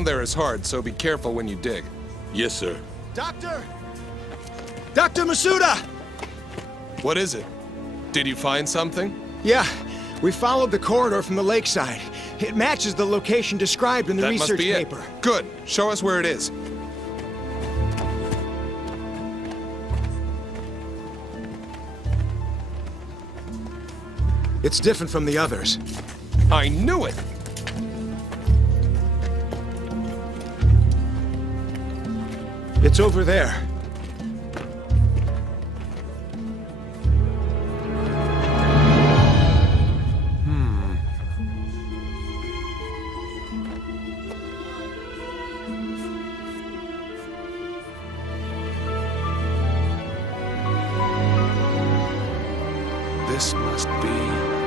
down there is hard, so be careful when you dig. Yes, sir. Doctor! Dr. Masuda! What is it? Did you find something? Yeah, we followed the corridor from the lakeside. It matches the location described in the That must research be it. paper. Good. Show us where it is. It's different from the others. I knew it! It's over there. This must be...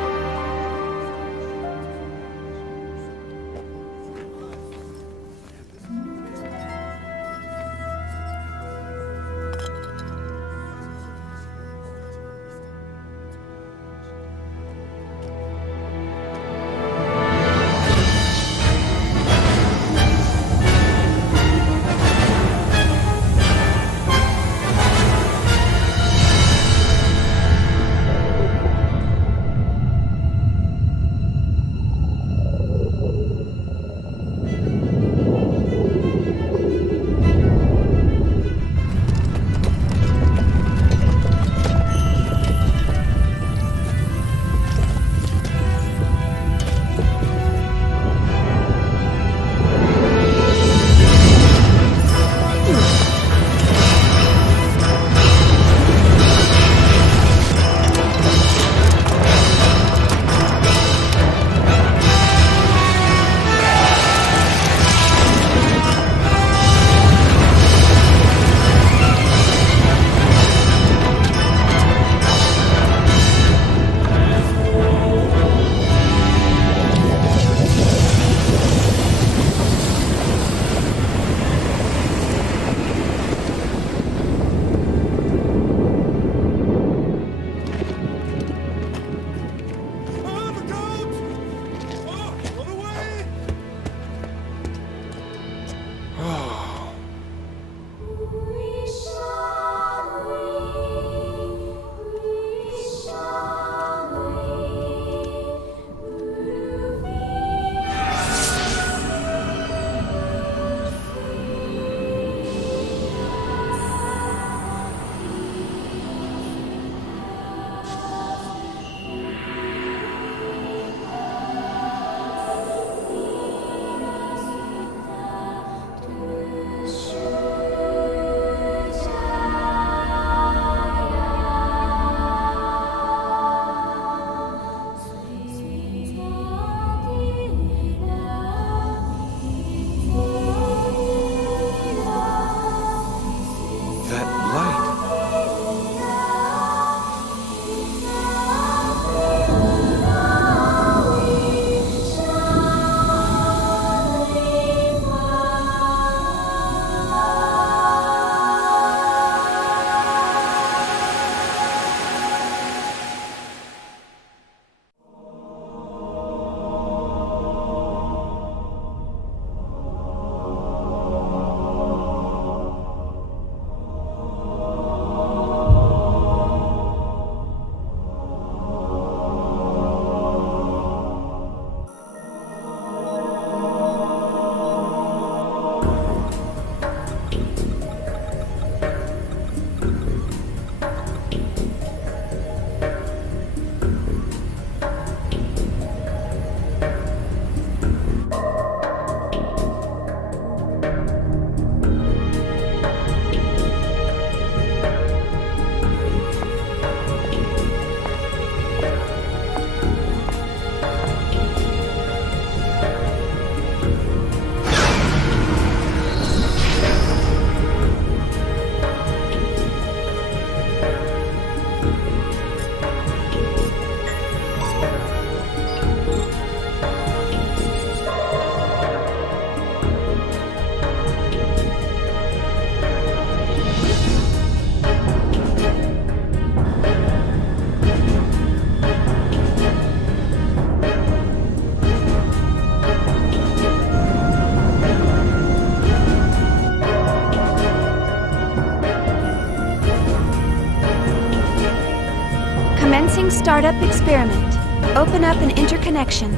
startup experiment. Open up an interconnection.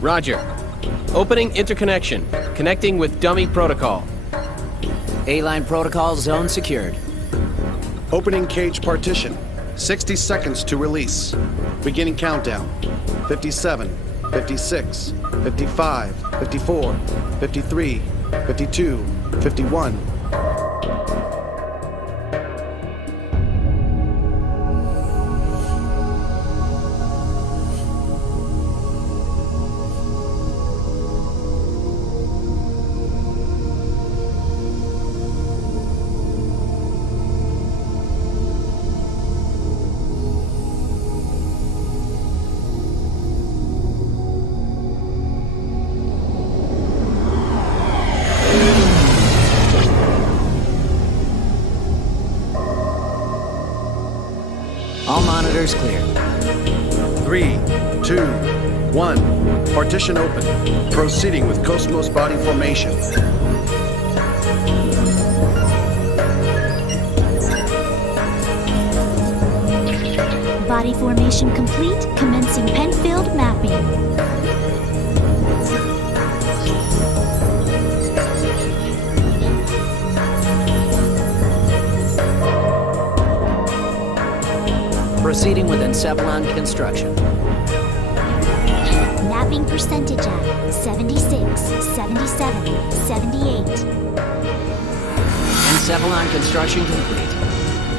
Roger. Opening interconnection. Connecting with dummy protocol. A-line protocol zone secured. Opening cage partition. 60 seconds to release. Beginning countdown. 57, 56, 55, 54, 53, 52, 51. All monitors clear. 3, 2, 1. Partition open. Proceeding with Cosmos body formation. Body formation complete, commencing Penfield mapping. Proceeding with Encephalon construction. Mapping percentage at 76, 77, 78. Encephalon construction complete.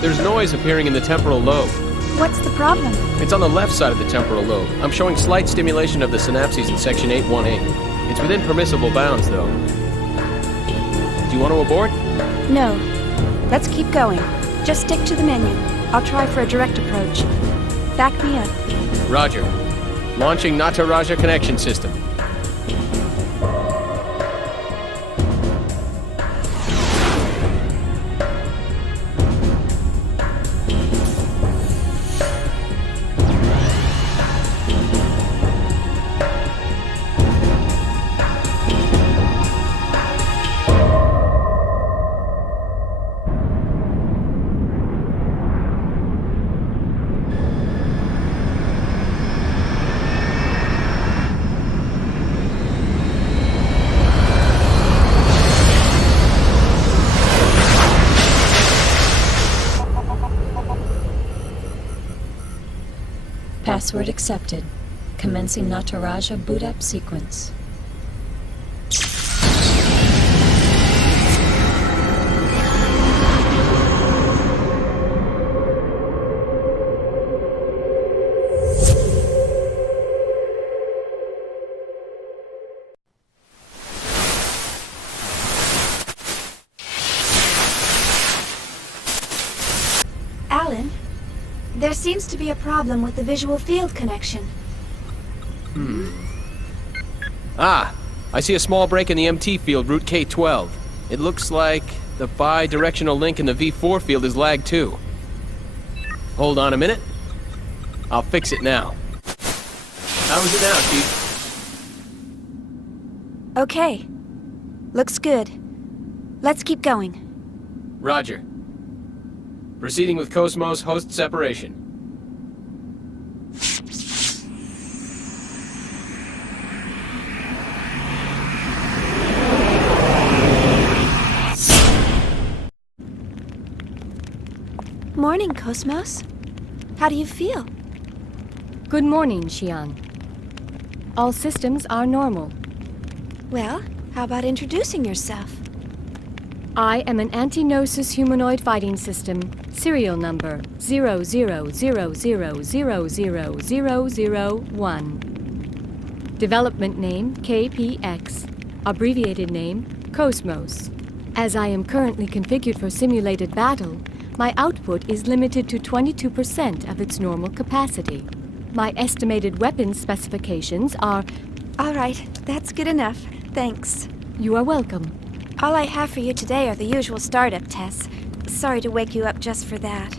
There's noise appearing in the temporal lobe. What's the problem? It's on the left side of the temporal lobe. I'm showing slight stimulation of the synapses in section 818. It's within permissible bounds, though. Do you want to abort? No. Let's keep going. Just stick to the menu. I'll try for a direct approach. Back me up. Roger. Launching Nataraja connection system. Password accepted. Commencing Nataraja boot up sequence. Alan, there seems to be a problem with the visual field connection. Ah, I see a small break in the MT field, route K12. It looks like the bi-directional link in the V4 field is lagged too. Hold on a minute. I'll fix it now. How is it now, Chief? Okay. Looks good. Let's keep going. Roger. Proceeding with Cosmos host separation. Morning, Cosmos. How do you feel? Good morning, Xian. All systems are normal. Well, how about introducing yourself? I am an anti-Gnosis humanoid fighting system, serial number 00000001. Development name KPX, abbreviated name Cosmos. As I am currently configured for simulated battle, my output is limited to 22% of its normal capacity. My estimated weapons specifications are... All right, that's good enough. Thanks. You are welcome. All I have for you today are the usual startup tests. Sorry to wake you up just for that.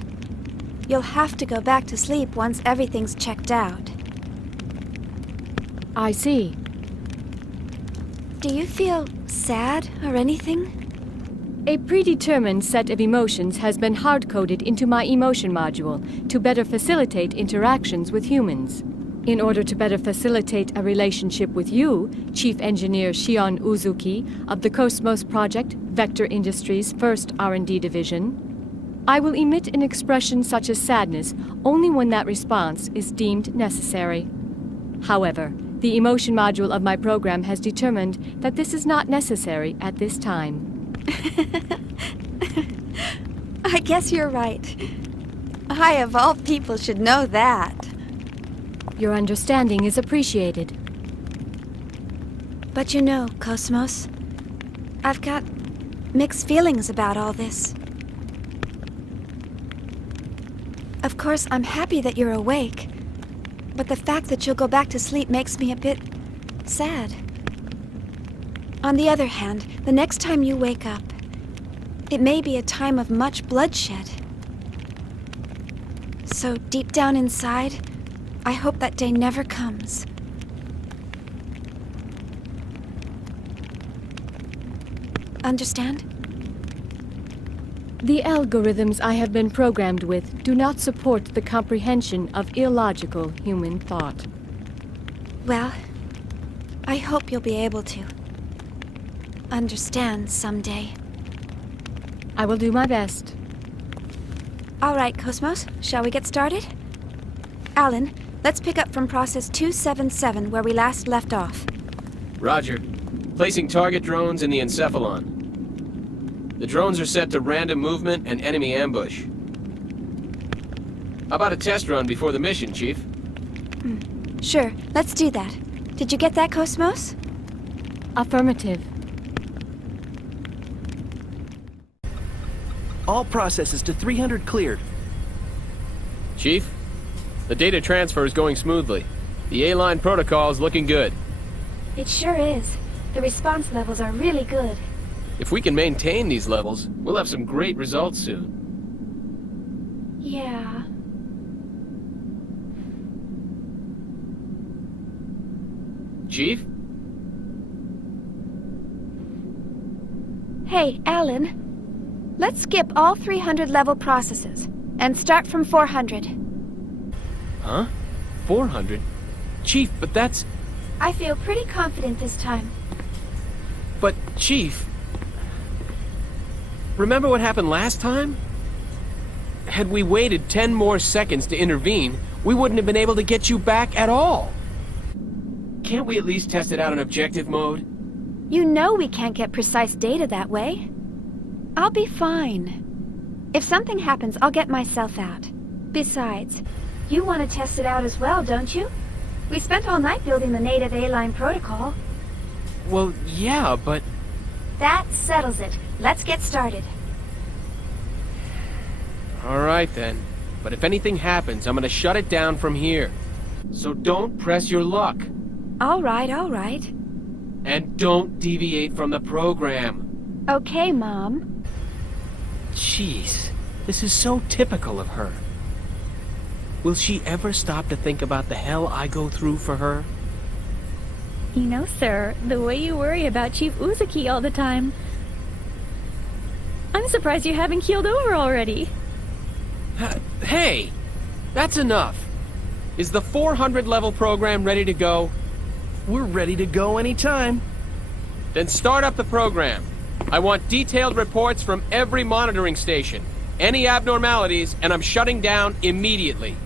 You'll have to go back to sleep once everything's checked out. I see. Do you feel sad or anything? A predetermined set of emotions has been hard-coded into my emotion module to better facilitate interactions with humans. In order to better facilitate a relationship with you, Chief Engineer Shion Uzuki of the Cosmos Project, Vector Industries' first R&D division, I will emit an expression such as sadness only when that response is deemed necessary. However, the emotion module of my program has determined that this is not necessary at this time. I guess you're right. I, of all people, should know that. Your understanding is appreciated. But you know, Cosmos, I've got mixed feelings about all this. Of course, I'm happy that you're awake, but the fact that you'll go back to sleep makes me a bit sad. On the other hand, the next time you wake up, it may be a time of much bloodshed. So deep down inside, I hope that day never comes. Understand? The algorithms I have been programmed with do not support the comprehension of illogical human thought. Well, I hope you'll be able to understand someday. I will do my best. All right, Cosmos, shall we get started? Alan, let's pick up from process 277 where we last left off. Roger. Placing target drones in the encephalon. The drones are set to random movement and enemy ambush. How about a test run before the mission, Chief? Sure, let's do that. Did you get that, Cosmos? Affirmative. All processes to 300 cleared. Chief, the data transfer is going smoothly. The A-line protocol is looking good. It sure is. The response levels are really good. If we can maintain these levels, we'll have some great results soon. Yeah. Chief? Hey, Alan. Let's skip all 300 level processes and start from 400. Huh? 400? Chief, but that's... I feel pretty confident this time. But, Chief... Remember what happened last time? Had we waited 10 more seconds to intervene, we wouldn't have been able to get you back at all. Can't we at least test it out in objective mode? You know we can't get precise data that way. I'll be fine. If something happens, I'll get myself out. Besides, you want to test it out as well, don't you? We spent all night building the native A-line protocol. Well, yeah, but... That settles it. Let's get started. All right, then. But if anything happens, I'm gonna shut it down from here. So don't press your luck. All right, all right. And don't deviate from the program. Okay, Mom. Jeez, this is so typical of her. Will she ever stop to think about the hell I go through for her? You know, sir, the way you worry about Chief Uzuki all the time. I'm surprised you haven't keeled over already. Hey! That's enough! Is the 400 level program ready to go? We're ready to go anytime. Then start up the program. I want detailed reports from every monitoring station. Any abnormalities, and I'm shutting down immediately.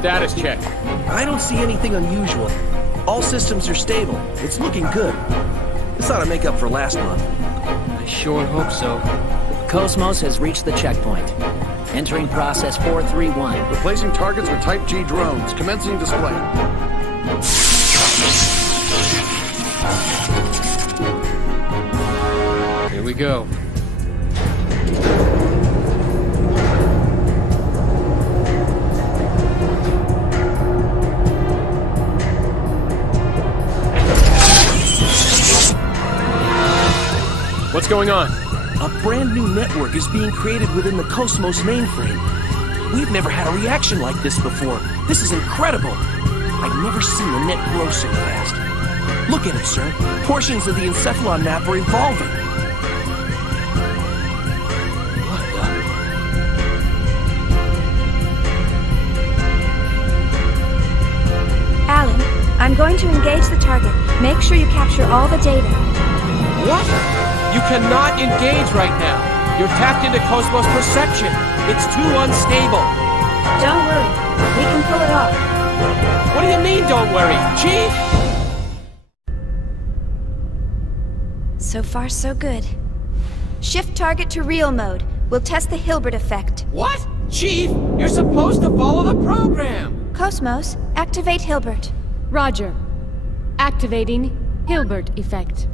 Status check. I don't see anything unusual. All systems are stable. It's looking good. This ought to make up for last month. I sure hope so. Cosmos has reached the checkpoint. Entering process 431. Replacing targets with Type G drones. Commencing display. Here we go. going on? A brand new network is being created within the Cosmos mainframe. We've never had a reaction like this before. This is incredible. I've never seen the net grow so fast. Look at it, sir. Portions of the Encephalon map are evolving. What the? Alan, I'm going to engage the target. Make sure you capture all the data. What? You cannot engage right now. You're tapped into Cosmos perception. It's too unstable. Don't worry. We can pull it off. What do you mean, don't worry? Chief? So far, so good. Shift target to real mode. We'll test the Hilbert effect. What? Chief, you're supposed to follow the program. Cosmos, activate Hilbert. Roger. Activating Hilbert effect.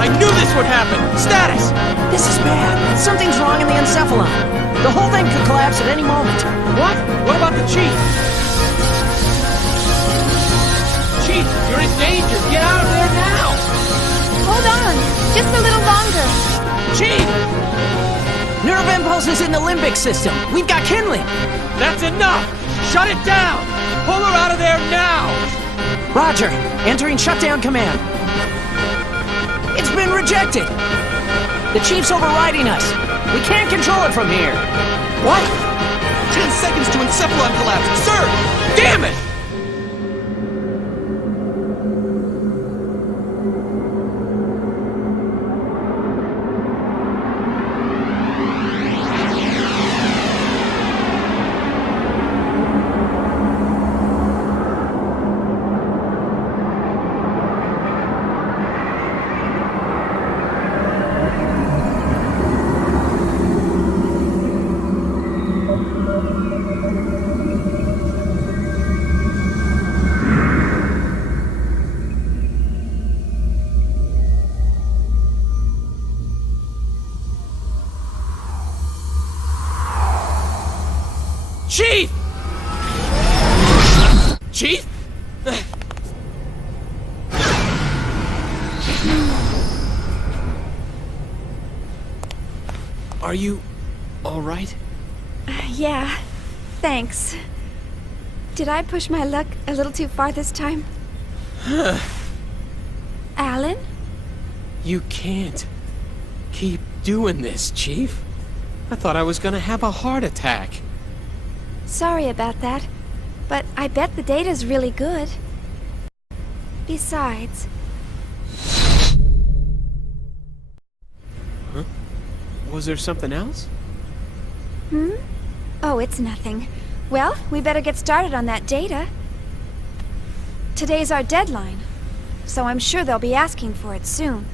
I knew this would happen! Status! This is bad. Something's wrong in the Encephalon. The whole thing could collapse at any moment. What? What about the Chief? Chief, you're in danger! Get out of there now! Hold on. Just a little longer. Chief! Nerve impulse is in the limbic system. We've got kindling. That's enough! Shut it down! Pull her out of there now! Roger. Entering shutdown command. It's been rejected. The Chief's overriding us. We can't control it from here. What? 10 seconds to Encephalon collapse. Sir! Damn it! Chief! Chief? Are you all right? Yeah. Thanks. Did I push my luck a little too far this time? Alan? You can't keep doing this, Chief. I thought I was gonna have a heart attack. Sorry about that, but I bet the data's really good. Besides... Huh? Was there something else? Oh, it's nothing. Well, we better get started on that data. Today's our deadline, so I'm sure they'll be asking for it soon.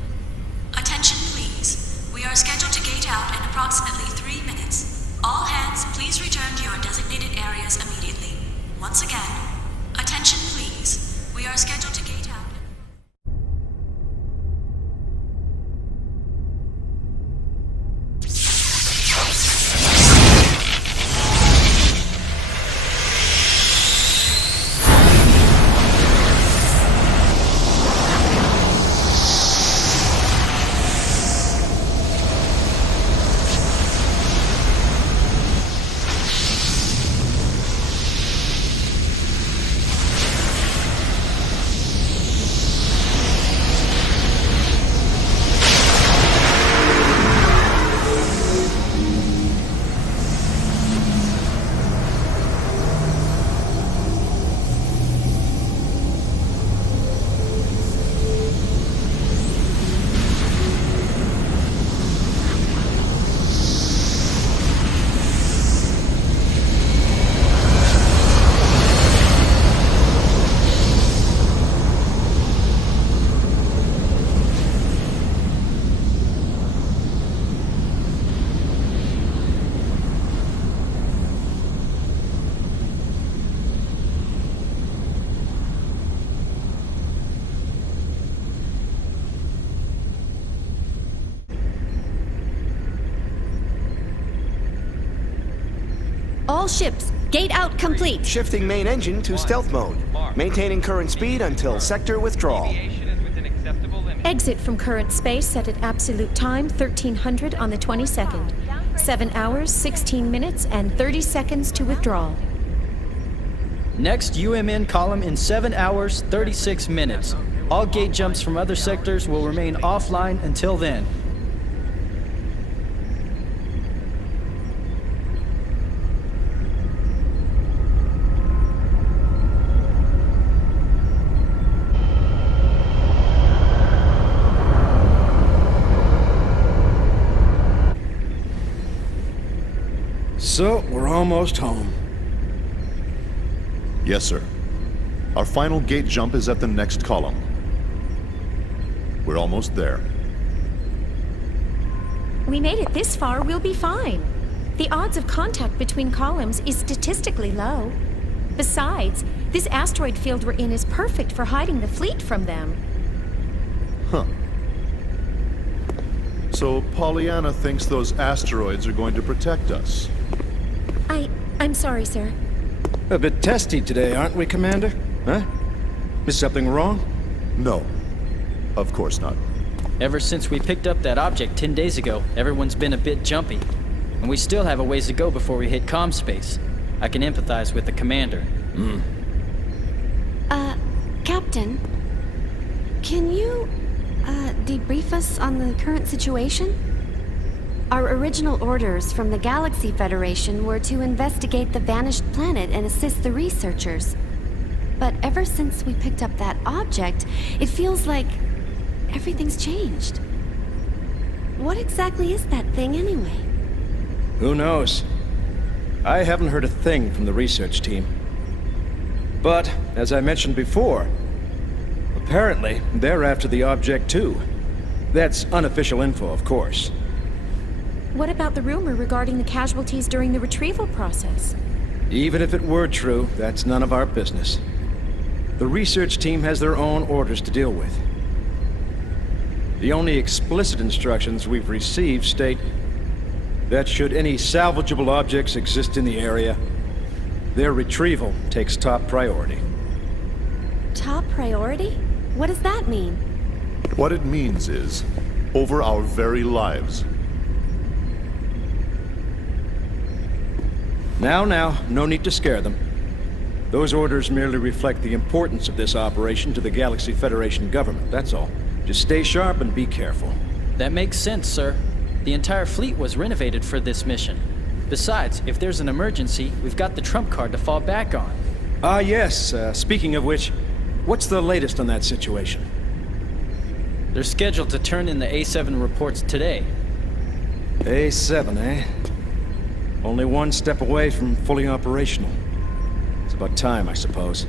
Attention, please. We are scheduled to gate out in approximately 3 minutes. All hands, please return to your designated areas immediately. Once again, attention, please. We are scheduled to gate out. All ships, Gate out complete. Shifting main engine to stealth mode. Maintaining current speed until sector withdrawal. Exit from current space set at absolute time 1300 on the 22nd. 7 hours, 16 minutes, and 30 seconds to withdrawal. Next UMN column in 7 hours, 36 minutes. All gate jumps from other sectors will remain offline until then. So, we're almost home. Yes, sir. Our final gate jump is at the next column. We're almost there. We made it this far, we'll be fine. The odds of contact between columns is statistically low. Besides, this asteroid field we're in is perfect for hiding the fleet from them. Huh. So Pollyanna thinks those asteroids are going to protect us. I'm sorry, sir. A bit testy today, aren't we, Commander? Huh? Is something wrong? No. Of course not. Ever since we picked up that object 10 days ago, everyone's been a bit jumpy. And we still have a ways to go before we hit comm space. I can empathize with the commander. Captain, can you, debrief us on the current situation? Our original orders from the Galaxy Federation were to investigate the vanished planet and assist the researchers. But ever since we picked up that object, it feels like everything's changed. What exactly is that thing anyway? Who knows? I haven't heard a thing from the research team. But, as I mentioned before, apparently they're after the object too. That's unofficial info, of course. What about the rumor regarding the casualties during the retrieval process? Even if it were true, that's none of our business. The research team has their own orders to deal with. The only explicit instructions we've received state that should any salvageable objects exist in the area, their retrieval takes top priority. Top priority? What does that mean? What it means is, over our very lives. Now, no need to scare them. Those orders merely reflect the importance of this operation to the Galaxy Federation government, that's all. Just stay sharp and be careful. That makes sense, sir. The entire fleet was renovated for this mission. Besides, if there's an emergency, we've got the trump card to fall back on. Ah, yes. Speaking of which, what's the latest on that situation? They're scheduled to turn in the A7 reports today. A7, eh? Only one step away from fully operational. It's about time, I suppose.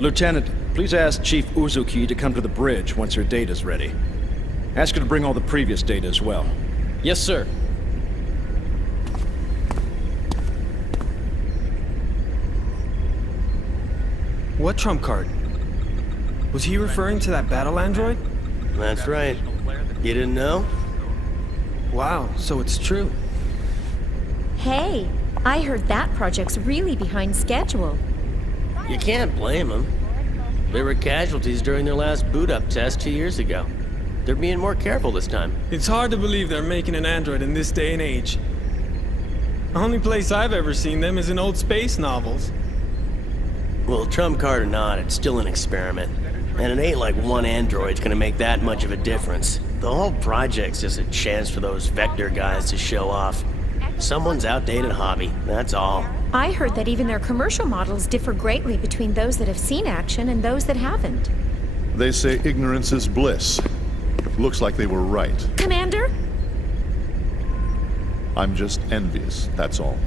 Lieutenant, please ask Chief Uzuki to come to the bridge once her data's ready. Ask her to bring all the previous data as well. Yes, sir. What trump card? Was he referring to that battle android? That's right. You didn't know? Wow, so it's true. Hey, I heard that project's really behind schedule. You can't blame them. There were casualties during their last boot-up test 2 years ago. They're being more careful this time. It's hard to believe they're making an android in this day and age. The only place I've ever seen them is in old space novels. Well, trump card or not, it's still an experiment. And it ain't like one android's gonna make that much of a difference. The whole project's just a chance for those Vector guys to show off. Someone's outdated hobby, that's all. I heard that even their commercial models differ greatly between those that have seen action and those that haven't. They say ignorance is bliss. Looks like they were right. Commander? I'm just envious, that's all.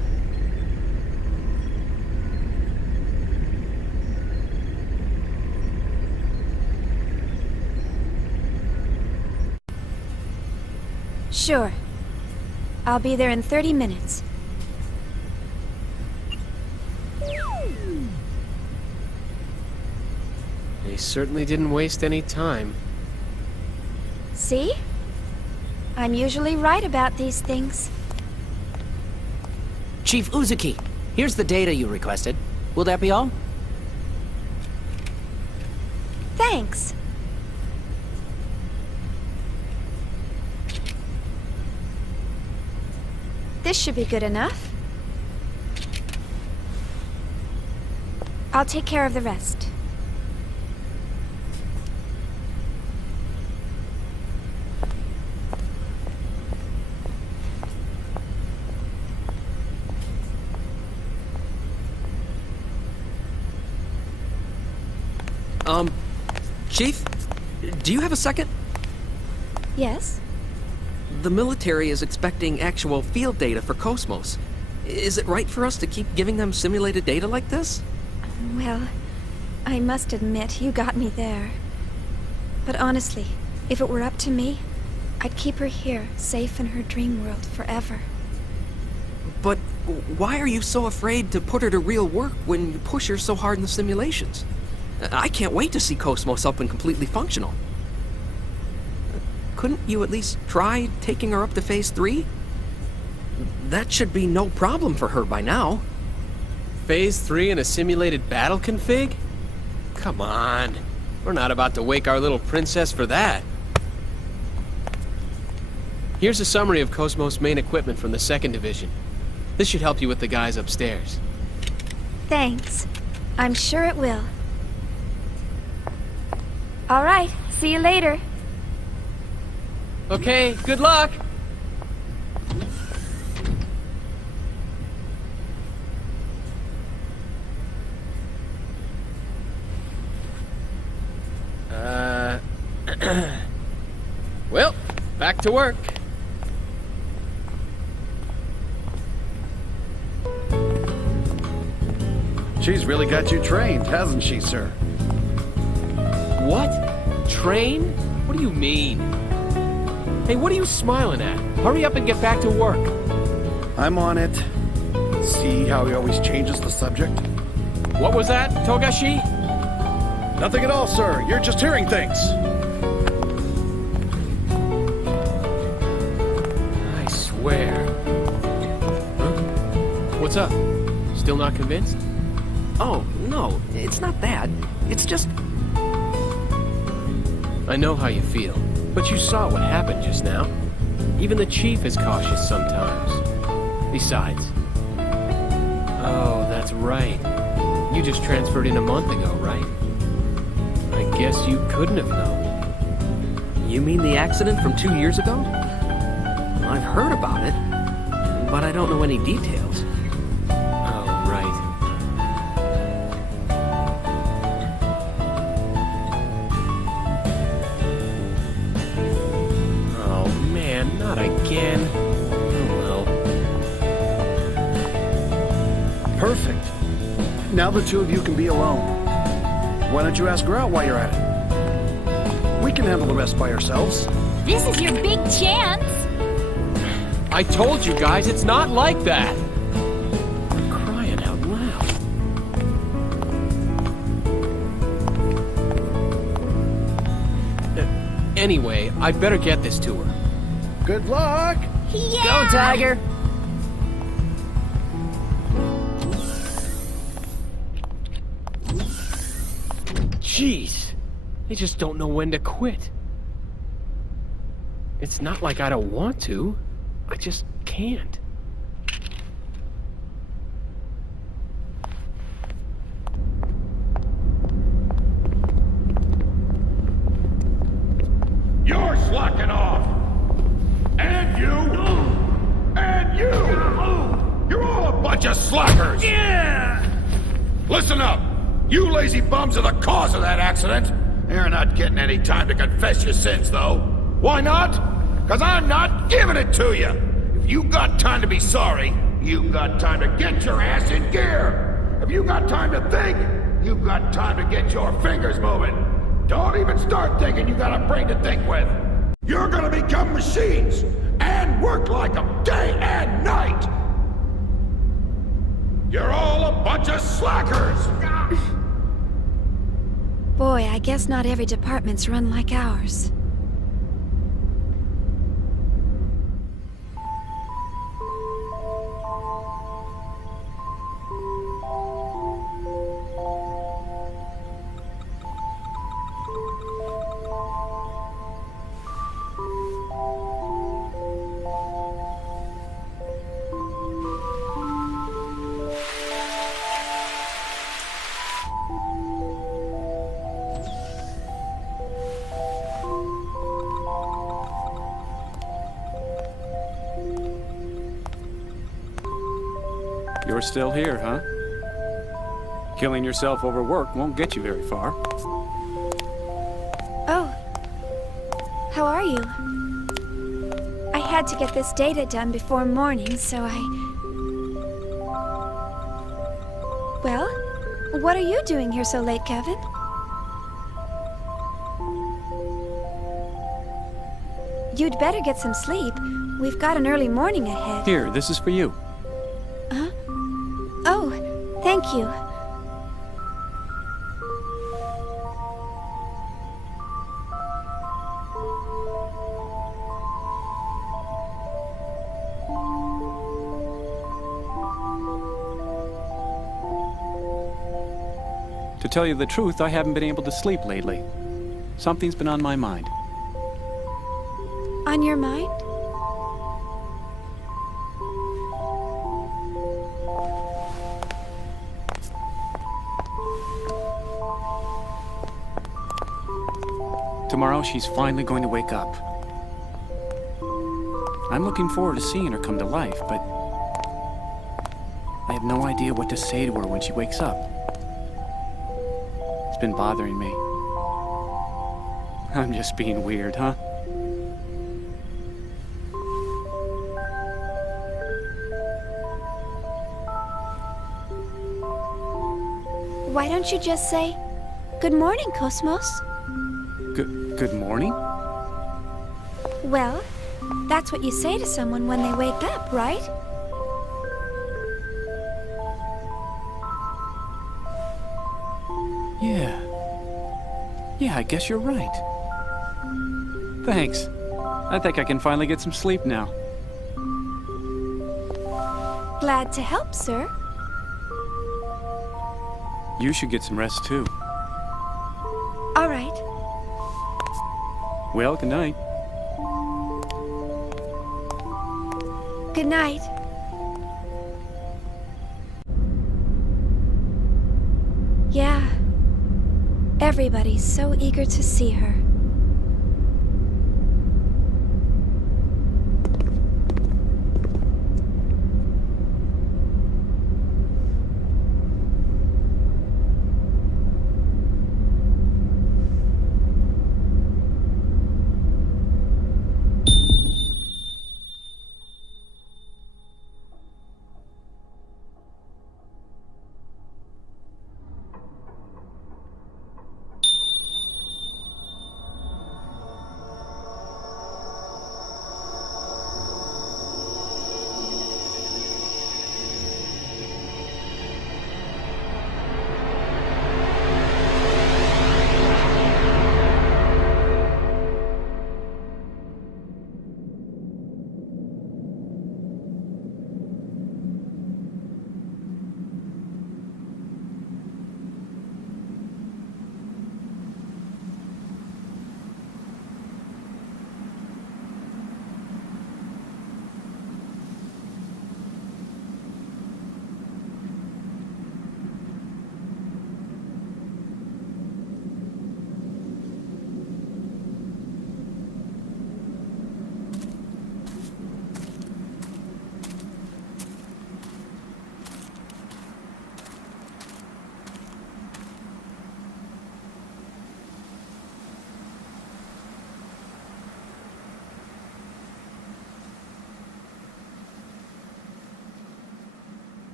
Sure. I'll be there in 30 minutes. They certainly didn't waste any time. See? I'm usually right about these things. Chief Uzuki, Here's the data you requested. Will that be all? Thanks. This should be good enough. I'll take care of the rest. Chief? Do you have a second? Yes? The military is expecting actual field data for Cosmos. Is it right for us to keep giving them simulated data like this? Well, I must admit, you got me there. But honestly, if it were up to me, I'd keep her here, safe in her dream world forever. But why are you so afraid to put her to real work when you push her so hard in the simulations? I can't wait to see Cosmos up and completely functional. Couldn't you at least try taking her up to Phase 3? That should be no problem for her by now. Phase 3 in a simulated battle config? Come on. We're not about to wake our little princess for that. Here's a summary of Cosmos main equipment from the 2nd Division. This should help you with the guys upstairs. Thanks. I'm sure it will. All right, see you later. Okay, good luck! Well, back to work. She's really got you trained, hasn't she, sir? What? Train? What do you mean? Hey, what are you smiling at? Hurry up and get back to work. I'm on it. See how he always changes the subject? What was that, Togashi? Nothing at all, sir. You're just hearing things. I swear. Huh? What's up? Still not convinced? Oh, no, it's not that. It's just... I know how you feel, but you saw what happened just now. Even the chief is cautious sometimes. Besides... Oh, that's right. You just transferred in a month ago, right? I guess you couldn't have known. You mean the accident from 2 years ago? I've heard about it, but I don't know any details. Oh, right. Oh, man, not again. Oh, well. Perfect. Now the two of you can be alone. Why don't you ask her out while you're at it? We can handle the rest by ourselves. This is your big chance. I told you guys, it's not like that. Crying out loud. Anyway, I'd better get this to her. Good luck! Yeah! Go, Tiger! Jeez, they just don't know when to quit. It's not like I don't want to. I just can't. You're slacking off! And you! And you! You're all a bunch of slackers! Yeah! Listen up! You lazy bums are the cause of that accident! You're not getting any time to confess your sins, though. Why not? Because I'm not giving it to you! If you got time to be sorry, you've got time to get your ass in gear! If you got time to think, you've got time to get your fingers moving! Don't even start thinking you got a brain to think with! You're gonna become machines! And work like them day and night! You're all a bunch of slackers! Boy, I guess not every department's run like ours. You're still here, huh? Killing yourself over work won't get you very far. Oh. How are you? I had to get this data done before morning, so I... Well, what are you doing here so late, Kevin? You'd better get some sleep. We've got an early morning ahead. Here, this is for you. Huh? Oh, thank you. To tell you the truth, I haven't been able to sleep lately. Something's been on my mind. On your mind? Tomorrow, she's finally going to wake up. I'm looking forward to seeing her come to life, but I have no idea what to say to her when she wakes up. It's been bothering me. I'm just being weird, huh? Why don't you just say, "Good morning, Cosmos"? Good morning? Well, that's what you say to someone when they wake up, right? Yeah, I guess you're right. Thanks. I think I can finally get some sleep now. Glad to help, sir. You should get some rest too. All right. Well, good night. Good night. Yeah. Everybody's so eager to see her.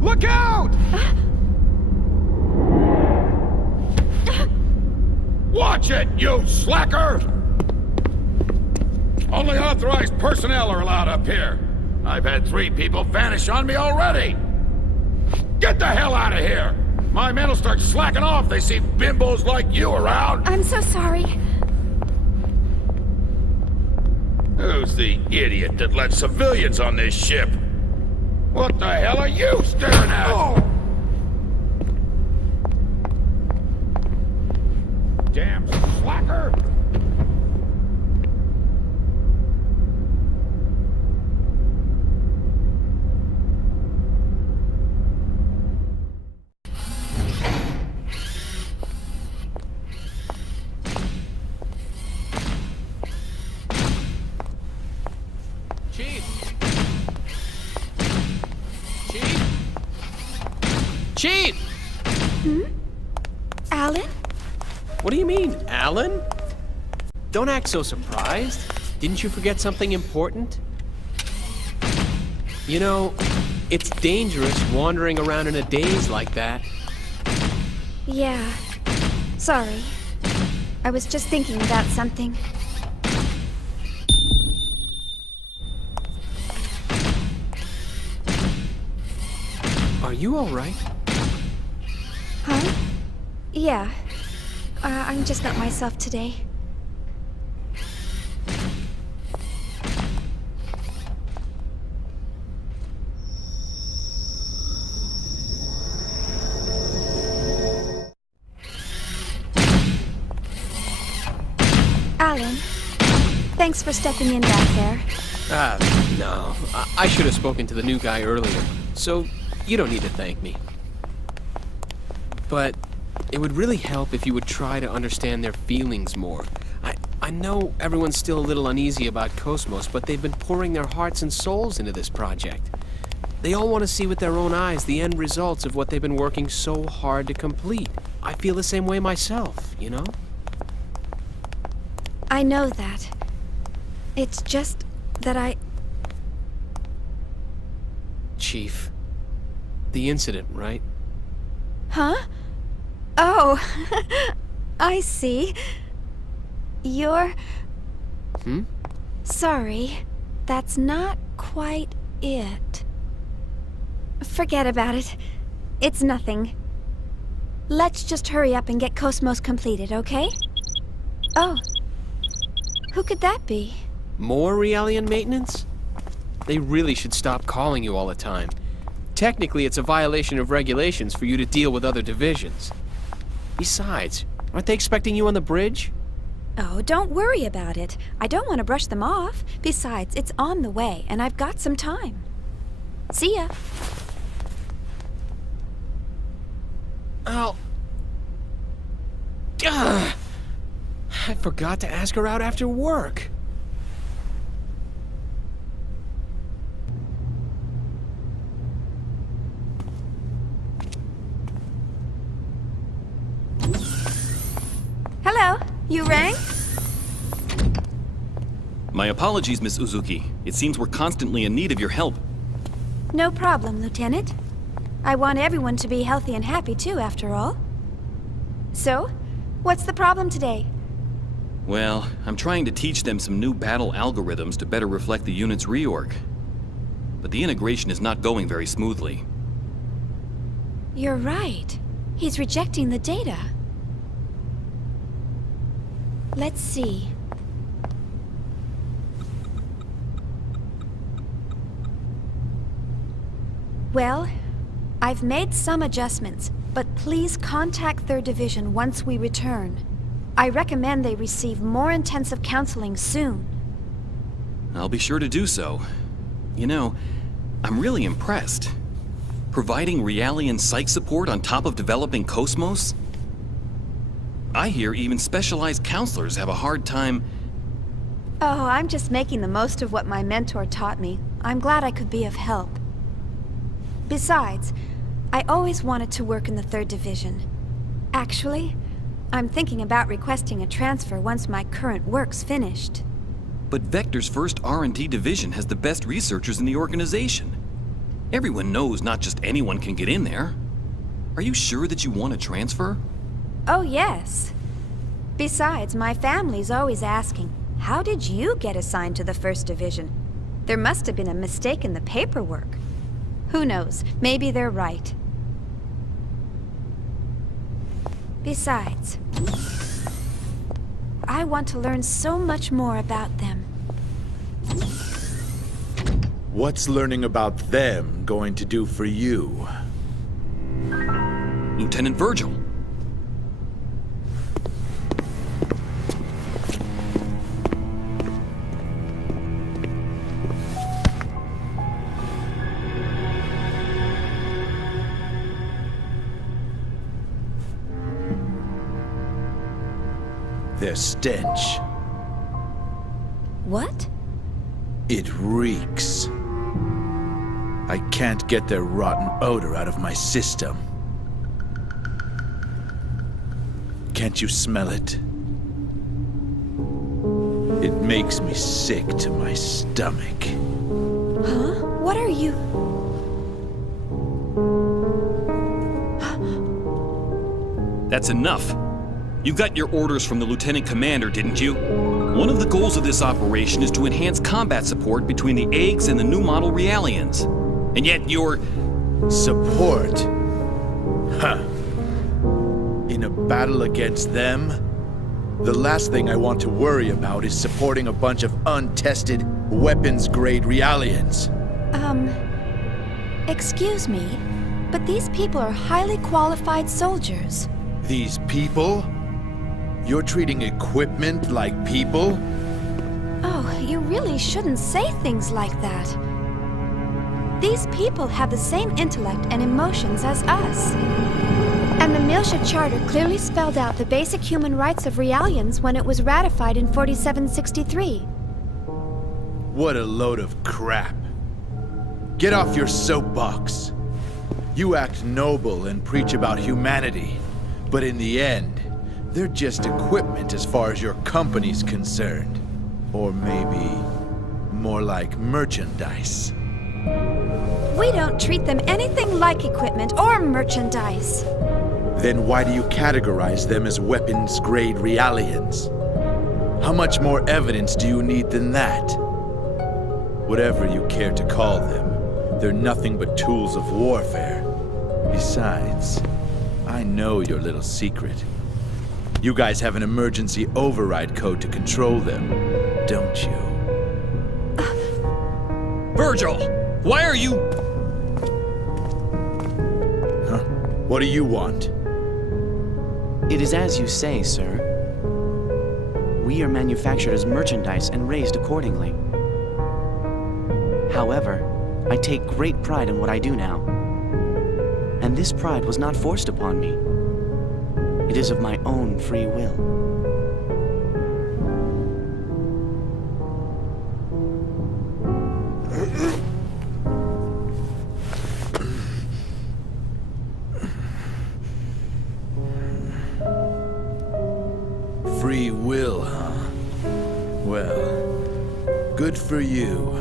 Look out! Watch it, you slacker! Only authorized personnel are allowed up here. I've had 3 people vanish on me already. Get the hell out of here! My men will start slacking off. They see bimbos like you around. I'm so sorry. Who's the idiot that let civilians on this ship? What the hell are you staring at? Oh. Damn slacker! Chief! Chief! Chief! Alan? What do you mean, Alan? Don't act so surprised. Didn't you forget something important? You know, it's dangerous wandering around in a daze like that. Yeah. Sorry. I was just thinking about something. Are you all right? Huh? Yeah. I'm just not myself today. Alan, thanks for stepping in back there. No. I should have spoken to the new guy earlier, so you don't need to thank me. But it would really help if you would try to understand their feelings more. I know everyone's still a little uneasy about Cosmos, but they've been pouring their hearts and souls into this project. They all want to see with their own eyes the end results of what they've been working so hard to complete. I feel the same way myself, you know? I know that. It's just that Chief, the incident, right? Huh? Oh, I see. You're... Sorry, that's not quite it. Forget about it. It's nothing. Let's just hurry up and get Cosmos completed, okay? Oh. Who could that be? More Realian maintenance? They really should stop calling you all the time. Technically, it's a violation of regulations for you to deal with other divisions. Besides, aren't they expecting you on the bridge? Oh, don't worry about it. I don't want to brush them off. Besides, it's on the way, and I've got some time. See ya. Oh. Ugh. I forgot to ask her out after work. Hello, you rang? My apologies, Miss Uzuki. It seems we're constantly in need of your help. No problem, Lieutenant. I want everyone to be healthy and happy too, after all. So, what's the problem today? Well, I'm trying to teach them some new battle algorithms to better reflect the unit's reorg. But the integration is not going very smoothly. You're right. He's rejecting the data. Let's see. Well, I've made some adjustments, but please contact 3rd Division once we return. I recommend they receive more intensive counseling soon. I'll be sure to do so. You know, I'm really impressed. Providing Realian psych support on top of developing Cosmos? I hear even specialized counselors have a hard time... Oh, I'm just making the most of what my mentor taught me. I'm glad I could be of help. Besides, I always wanted to work in the 3rd Division. Actually, I'm thinking about requesting a transfer once my current work's finished. But Vector's first R&D division has the best researchers in the organization. Everyone knows not just anyone can get in there. Are you sure that you want to transfer? Oh, yes. Besides, my family's always asking, how did you get assigned to the 1st Division? There must have been a mistake in the paperwork. Who knows? Maybe they're right. Besides, I want to learn so much more about them. What's learning about them going to do for you? Lieutenant Virgil. Their stench. What? It reeks. I can't get their rotten odor out of my system. Can't you smell it? It makes me sick to my stomach. Huh? What are you? That's enough. You got your orders from the Lieutenant Commander, didn't you? One of the goals of this operation is to enhance combat support between the eggs and the new model Realians. And yet you're... Support? Huh. In a battle against them? The last thing I want to worry about is supporting a bunch of untested, weapons-grade Realians. Excuse me, but these people are highly qualified soldiers. These people? You're treating equipment like people? Oh, you really shouldn't say things like that. These people have the same intellect and emotions as us. And the Miltia Charter clearly spelled out the basic human rights of Realians when it was ratified in 4763. What a load of crap. Get off your soapbox. You act noble and preach about humanity, but in the end, they're just equipment as far as your company's concerned. Or maybe more like merchandise. We don't treat them anything like equipment or merchandise. Then why do you categorize them as weapons-grade Realians? How much more evidence do you need than that? Whatever you care to call them, they're nothing but tools of warfare. Besides, I know your little secret. You guys have an emergency override code to control them, don't you? Virgil! Why are you... Huh? What do you want? It is as you say, sir. We are manufactured as merchandise and raised accordingly. However, I take great pride in what I do now. And this pride was not forced upon me. It is of my own free will. Free will, huh? Well, good for you.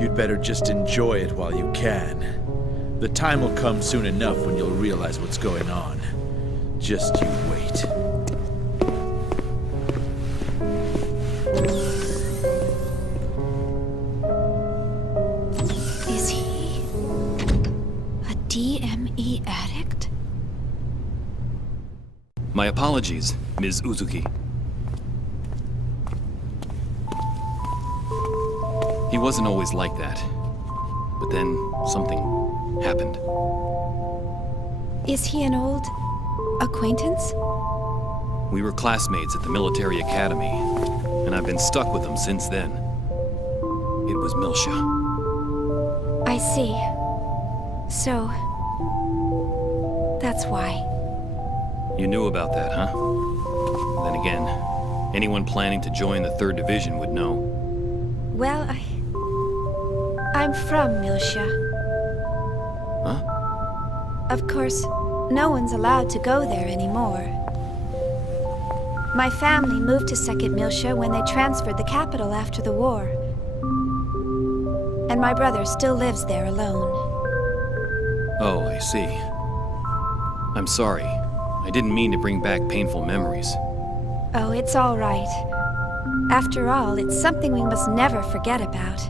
You'd better just enjoy it while you can. The time will come soon enough when you'll realize what's going on. Just you wait. Is he a DME addict? My apologies, Ms. Uzuki. He wasn't always like that. But then something happened. Is he an old acquaintance? We were classmates at the military academy, and I've been stuck with him since then. It was Miltia. I see. So, that's why. You knew about that, huh? Then again, anyone planning to join the 3rd Division would know. Well, I'm from Miltia. Huh? Of course, no one's allowed to go there anymore. My family moved to 2nd Miltia when they transferred the capital after the war. And my brother still lives there alone. Oh, I see. I'm sorry. I didn't mean to bring back painful memories. Oh, it's all right. After all, it's something we must never forget about.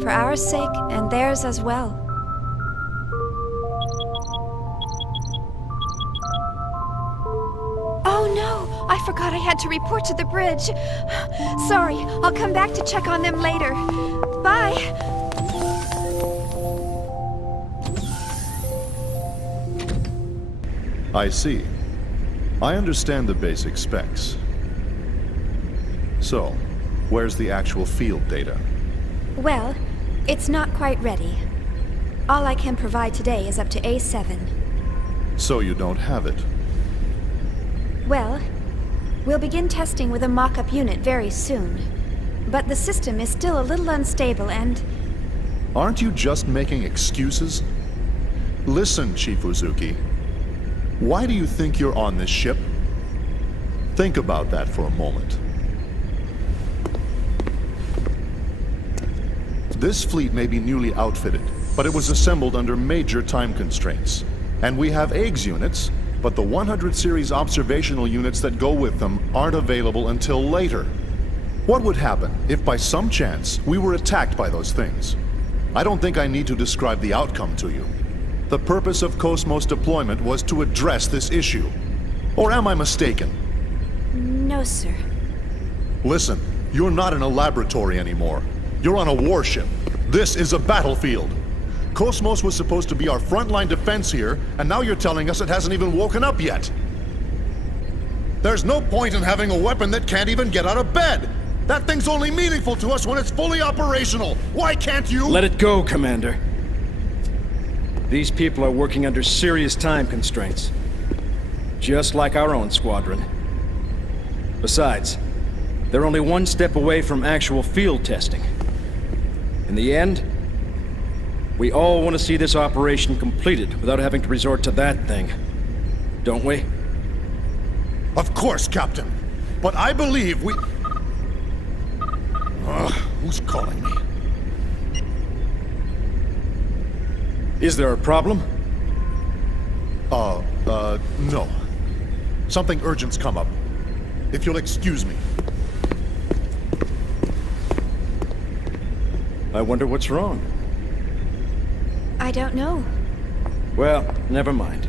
For our sake and theirs as well. Oh no! I forgot I had to report to the bridge. Sorry, I'll come back to check on them later. Bye! I see. I understand the basic specs. So, where's the actual field data? Well, it's not quite ready. All I can provide today is up to A7. So you don't have it? Well, we'll begin testing with a mock-up unit very soon. but the system is still a little unstable and... Aren't you just making excuses? Listen, Chief Uzuki. Why do you think you're on this ship? Think about that for a moment. This fleet may be newly outfitted, but it was assembled under major time constraints. And we have Eggs units, but the 100 series observational units that go with them aren't available until later. What would happen if by some chance we were attacked by those things? I don't think I need to describe the outcome to you. The purpose of Cosmos deployment was to address this issue. Or am I mistaken? No, sir. Listen, you're not in a laboratory anymore. You're on a warship. This is a battlefield. Cosmos was supposed to be our frontline defense here, and now you're telling us it hasn't even woken up yet. There's no point in having a weapon that can't even get out of bed. That thing's only meaningful to us when it's fully operational. Why can't you— Let it go, Commander. These people are working under serious time constraints. Just like our own squadron. Besides, they're only one step away from actual field testing. In the end, we all want to see this operation completed without having to resort to that thing. Don't we? Of course, Captain. But I believe we... who's calling me? Is there a problem? No. Something urgent's come up. If you'll excuse me. I wonder what's wrong. I don't know. Well, never mind.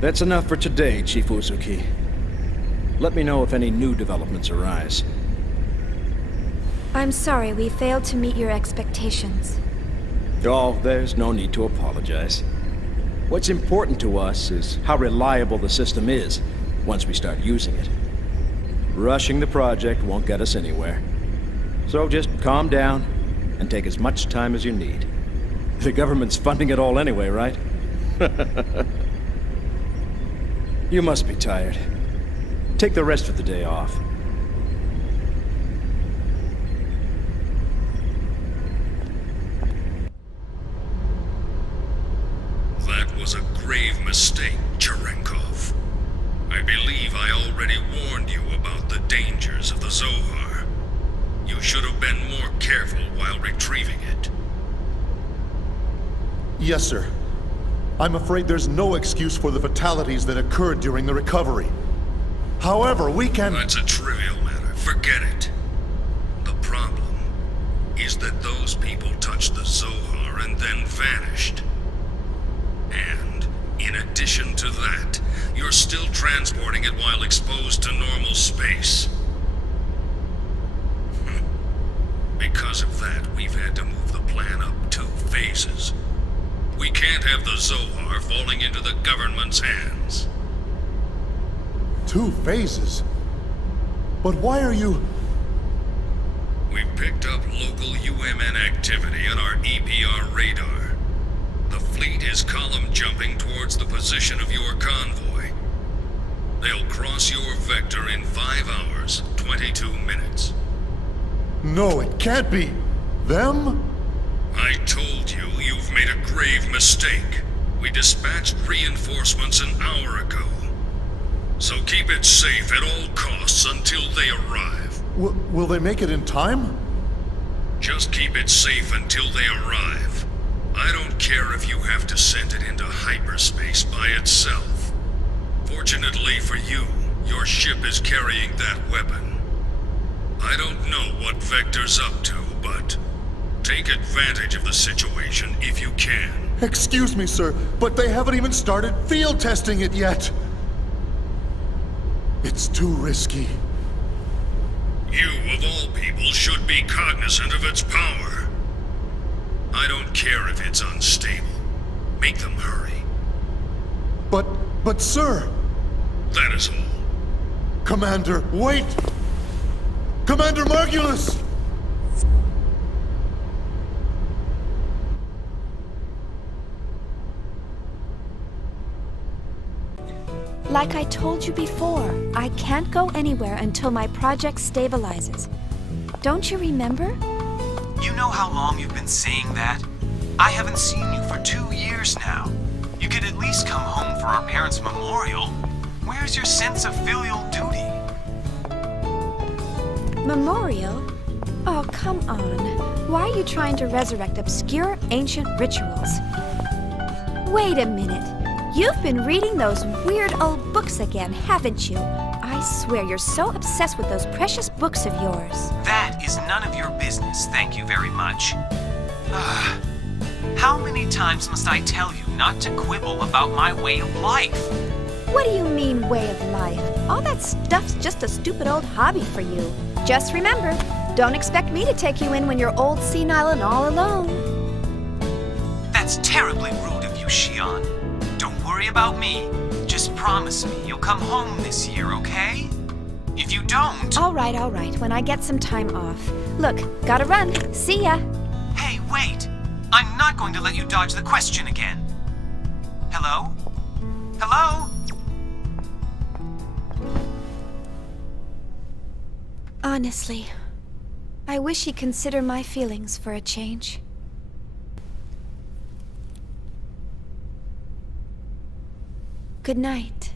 That's enough for today, Chief Uzuki. Let me know if any new developments arise. I'm sorry we failed to meet your expectations. Oh, there's no need to apologize. What's important to us is how reliable the system is once we start using it. Rushing the project won't get us anywhere. So just calm down and take as much time as you need. The government's funding it all anyway, right? You must be tired. Take the rest of the day off. That was a grave mistake, Cherenkov. I believe I already warned you about the dangers of the Zohar. You should have been more careful while retrieving it. Yes, sir. I'm afraid there's no excuse for the fatalities that occurred during the recovery. However, we can... That's a trivial matter. Forget it. The problem is that those people touched the Zohar and then vanished. And, in addition to that, you're still transporting it while exposed to normal space. Because of that, we've had to move the plan up 2 phases. We can't have the Zohar falling into the government's hands. 2 phases? But why are you... We've picked up local UMN activity on our EPR radar. The fleet is column jumping towards the position of your convoy. They'll cross your vector in 5 hours, 22 minutes. No, it can't be. Them? I told you, you've made a grave mistake. We dispatched reinforcements an hour ago. So keep it safe at all costs until they arrive. Will they make it in time? Just keep it safe until they arrive. I don't care if you have to send it into hyperspace by itself. Fortunately for you, your ship is carrying that weapon. I don't know what Vector's up to, but take advantage of the situation if you can. Excuse me, sir, but they haven't even started field testing it yet. It's too risky. You, of all people, should be cognizant of its power. I don't care if it's unstable. Make them hurry. But sir... That is all. Commander, wait! Commander Margulis! Like I told you before, I can't go anywhere until my project stabilizes. Don't you remember? You know how long you've been saying that? I haven't seen you for 2 years now. You could at least come home for our parents' memorial. Where's your sense of filial duty? Memorial? Oh, come on. Why are you trying to resurrect obscure ancient rituals? Wait a minute. You've been reading those weird old books again, haven't you? I swear you're so obsessed with those precious books of yours. That is none of your business, thank you very much. How many times must I tell you not to quibble about my way of life? What do you mean, way of life? All that stuff's just a stupid old hobby for you. Just remember, don't expect me to take you in when you're old, senile, and all alone. That's terribly rude of you, Shion. Don't worry about me. Just promise me you'll come home this year, okay? If you don't... All right, when I get some time off. Look, gotta run. See ya. Hey, wait! I'm not going to let you dodge the question again. Hello? Hello? Honestly, I wish he'd consider my feelings for a change. Good night.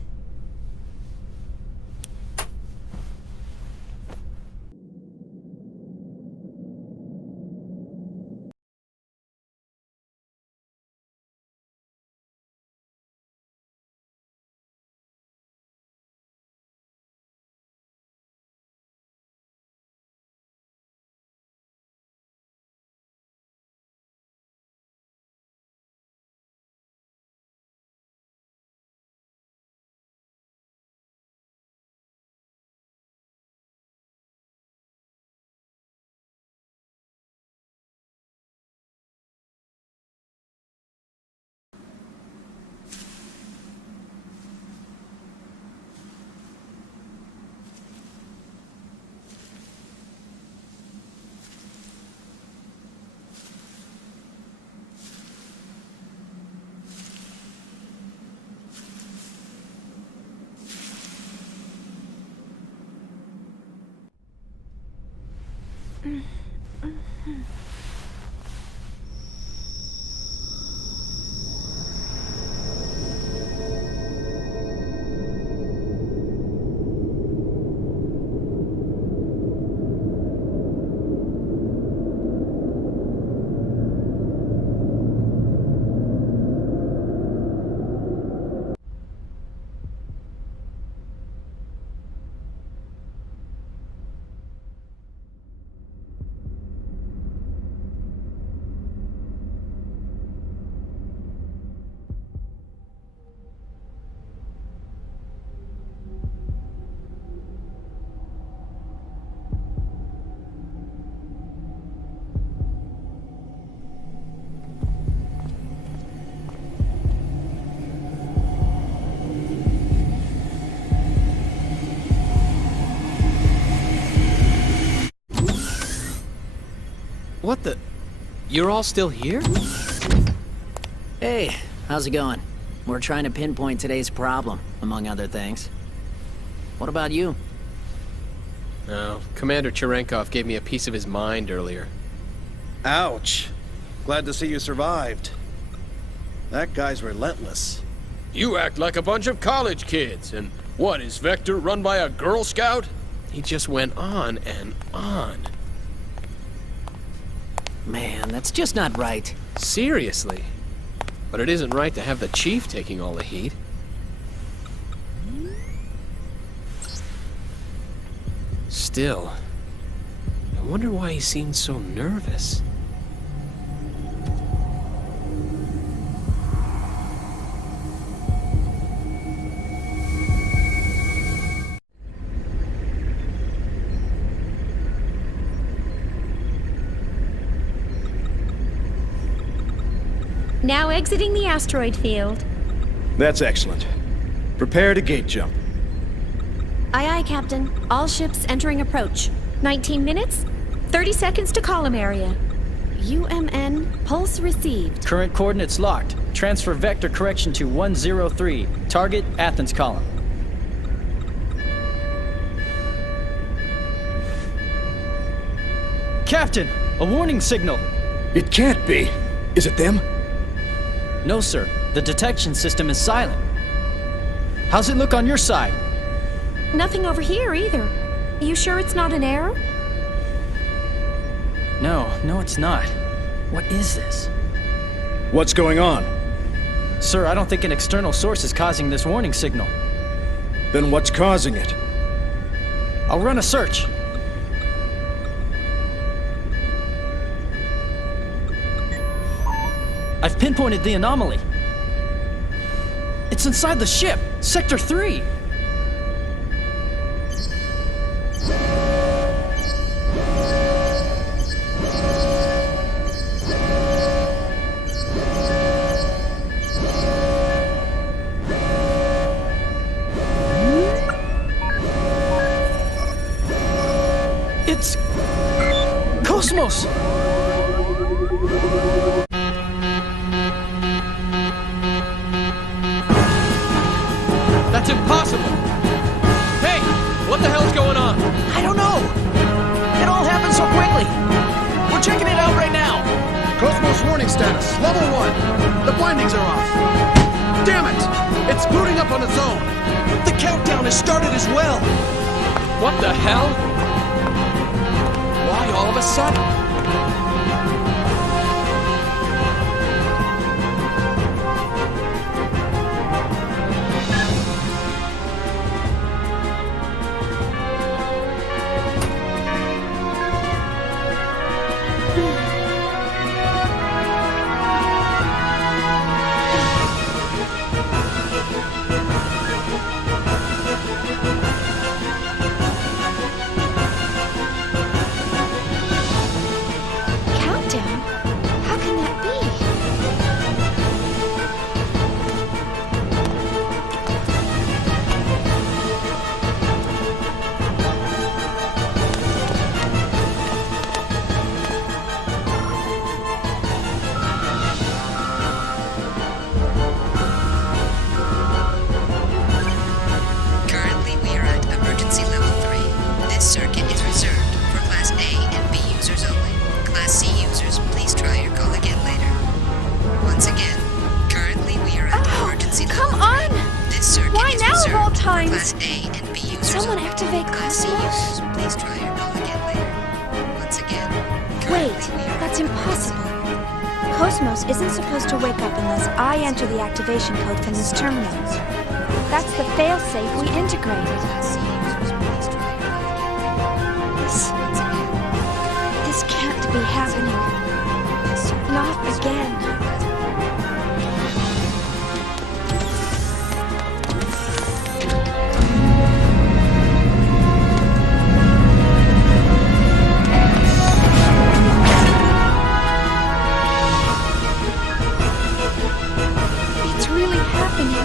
What the... You're all still here? Hey, how's it going? We're trying to pinpoint today's problem, among other things. What about you? Oh, Commander Cherenkov gave me a piece of his mind earlier. Ouch. Glad to see you survived. That guy's relentless. You act like a bunch of college kids, and what, is Vector run by a Girl Scout? He just went on and on. Man, that's just not right. Seriously. But it isn't right to have the Chief taking all the heat. Still, I wonder why he seemed so nervous. Now exiting the asteroid field. That's excellent. Prepare to gate jump. Aye, aye, Captain. All ships entering approach. 19 minutes, 30 seconds to column area. UMN, pulse received. Current coordinates locked. Transfer vector correction to 103. Target, Athens column. Captain, a warning signal. It can't be. Is it them? No, sir. The detection system is silent. How's it look on your side? Nothing over here either. You sure it's not an error? No, it's not. What is this? What's going on? Sir, I don't think an external source is causing this warning signal. Then what's causing it? I'll run a search. I've pinpointed the anomaly. It's inside the ship, Sector 3. It's Cosmos! That's impossible! Hey! What the hell's going on? I don't know. It all happened so quickly. We're checking it out right now. Cosmos warning status, level 1. The blindings are off. Damn it! It's booting up on its own. The countdown has started as well. What the hell? Why all of a sudden? Countdown? How can that be? Currently, we are at emergency level 3. This circuit is reserved for Class A and B users only. Class C users, please try your call again later. Once again, currently we are at emergency level 3. Come on! This circuit Why is now of reserved all for times? Class A and B users Someone only. activate Class C Cosmos? users, please try your call again later. Once again, Wait, currently we are that's at impossible. Cosmos isn't supposed to wake up unless I enter the activation code from this terminal. That's the failsafe we integrated. This can't be happening. Not again. It's really happening.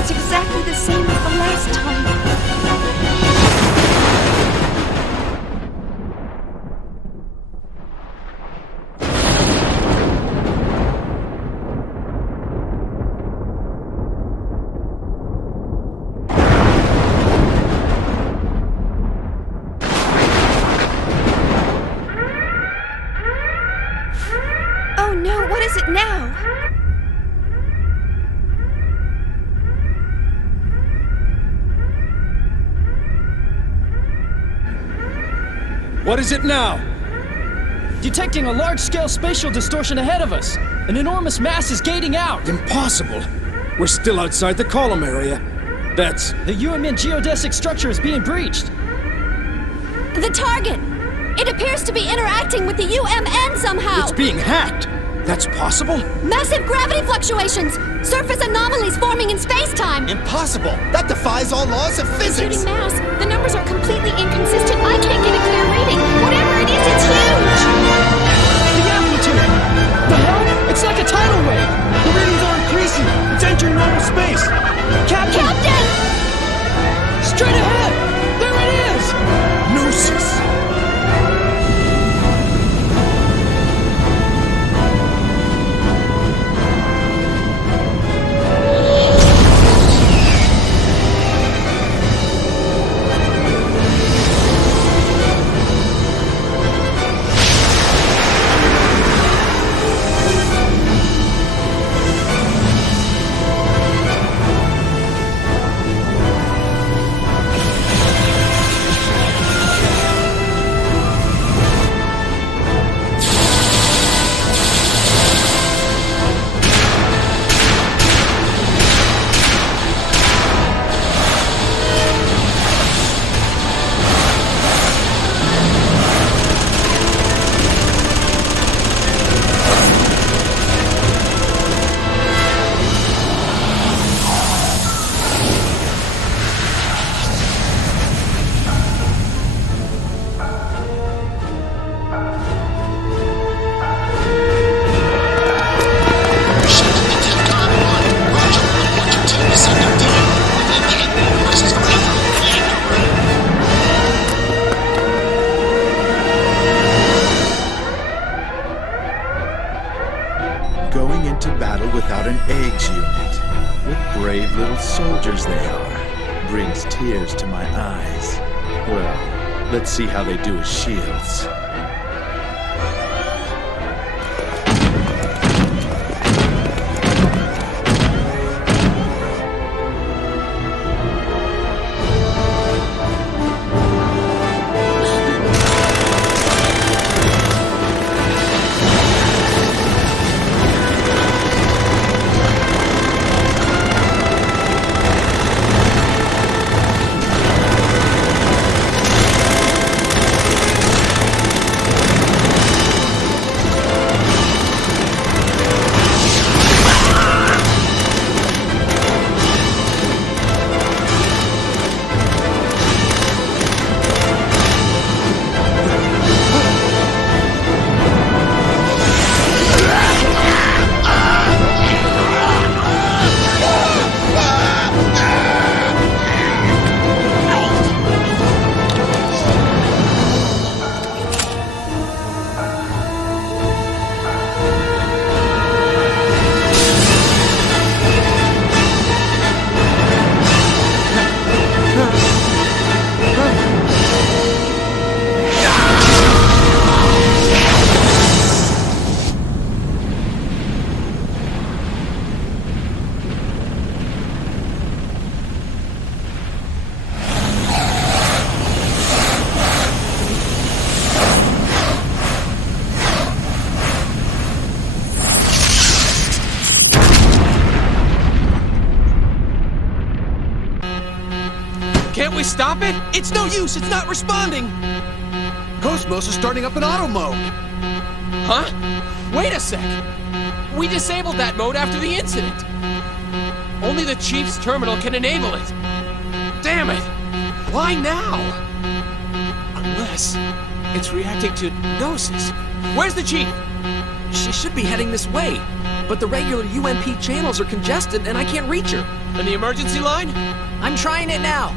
It's exactly the same as the last time. Oh no, what is it now? What is it now? Detecting a large-scale spatial distortion ahead of us. An enormous mass is gating out. Impossible. We're still outside the column area. That's... The UMN geodesic structure is being breached. The target! It appears to be interacting with the UMN somehow! It's being hacked. That's possible? Massive gravity fluctuations! Surface anomalies forming in space-time! Impossible! That defies all laws of physics! Shooting mass. The numbers are completely inconsistent. I can't get a clear reading. Whatever it is, it's huge! The amplitude! The hell? It's like a tidal wave! The readings are increasing! It's entering normal space! Captain! Straight ahead! There it is! Gnosis! Let's see how they do with shields. Can't we stop it? It's no use, it's not responding! Cosmos is starting up in auto mode. Huh? Wait a sec! We disabled that mode after the incident! Only the Chief's terminal can enable it! Damn it! Why now? Unless it's reacting to Gnosis. Where's the Chief? She should be heading this way, but the regular UMP channels are congested and I can't reach her. And the emergency line? I'm trying it now.